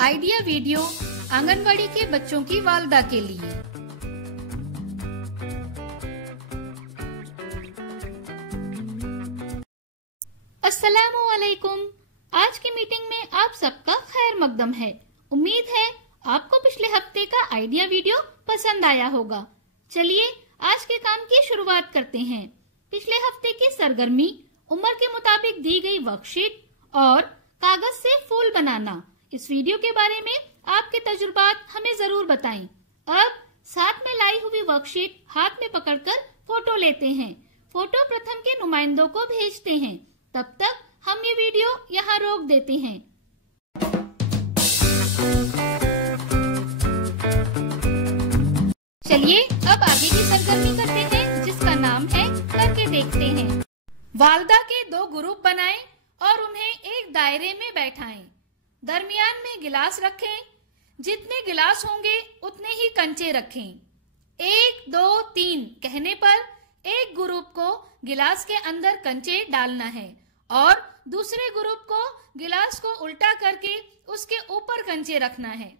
Idea video anganwadi के बच्चों की वालदा के लिए। अस्सलामुअलैकुम। आज की मीटिंग में आप सबका खैर मकदम है। उम्मीद है आपको पिछले हफ्ते का आइडिया वीडियो पसंद आया होगा। चलिए आज के काम की शुरुआत करते हैं। पिछले हफ्ते की सरगर्मी उम्र के मुताबिक दी गई वर्कशीट और कागज से फूल बनाना, इस वीडियो के बारे में आपके तजुर्बात हमें जरूर बताएं। अब साथ में लाई हुई वर्कशीट हाथ में पकड़कर फोटो लेते हैं। फोटो प्रथम के नुमाइंदों को भेजते हैं। तब तक हम ये वीडियो यहाँ रोक देते हैं। चलिए अब आगे की सरगर्मी करते हैं, जिसका नाम है करके देखते हैं। वालदा के 2 ग्रुप बनाएं और उन्हें एक दायरे में बैठाएं। दरमियान में गिलास रखें। जितने गिलास होंगे उतने ही कंचे रखें। 1, 2, 3 कहने पर एक ग्रुप को गिलास के अंदर कंचे डालना है और दूसरे ग्रुप को गिलास को उल्टा करके उसके ऊपर कंचे रखना है।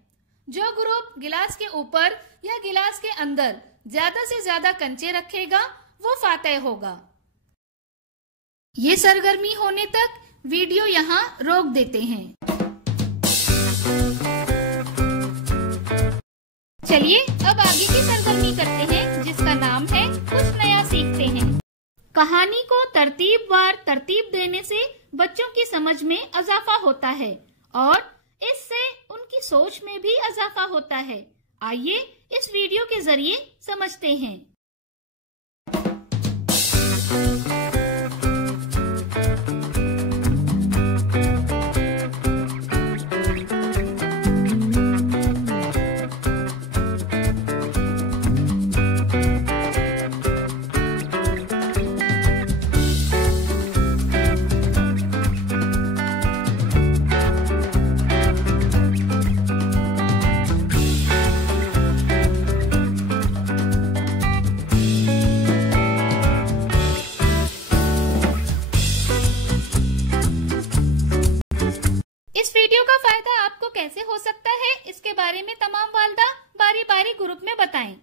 जो ग्रुप गिलास के ऊपर या गिलास के अंदर ज्यादा से ज्यादा कंचे रखेगा वो फातेह होगा। ये सरगर्मी होने तक वीडियो यहाँ रोक देते हैं। चलिए अब आगे की सरगर्मी करते हैं, जिसका नाम है कुछ नया सीखते हैं। कहानी को तरतीब देने से बच्चों की समझ में इजाफा होता है और इससे उनकी सोच में भी इजाफा होता है। आइए इस वीडियो के जरिए समझते हैं। इस वीडियो का फायदा आपको कैसे हो सकता है, इसके बारे में तमाम वालदा बारी बारी ग्रुप में बताएं।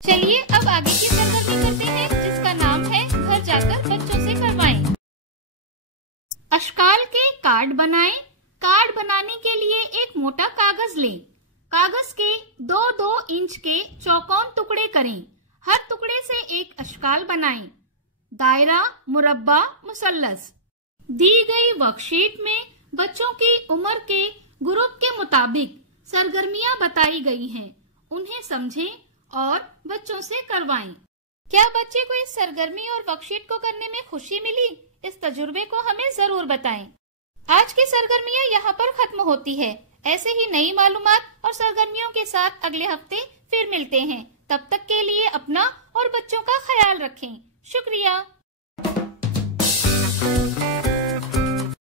चलिए अब आगे की सरगर्मी करते हैं, जिसका नाम है घर जाकर बच्चों से करवाएं। अशकाल के कार्ड बनाएं। कार्ड बनाने के लिए एक मोटा कागज लें। कागज के 2-2 इंच के चौकोन टुकड़े करें। हर टुकड़े से एक अशकाल बनाएं। दायरा, मुरब्बा, मुसल्लस। दी गई वर्कशीट में बच्चों की उम्र के ग्रुप के मुताबिक सरगर्मियां बताई गई हैं। उन्हें समझें और बच्चों से करवाएं। क्या बच्चे को इस सरगर्मी और वर्कशीट को करने में खुशी मिली? इस तजुर्बे को हमें जरूर बताएं। आज की सरगर्मियां यहाँ पर खत्म होती है। ऐसे ही नई मालूमात और सरगर्मियों के साथ अगले हफ्ते फिर मिलते हैं। तब तक के लिए अपना और बच्चों का ख्याल रखें। शुक्रिया।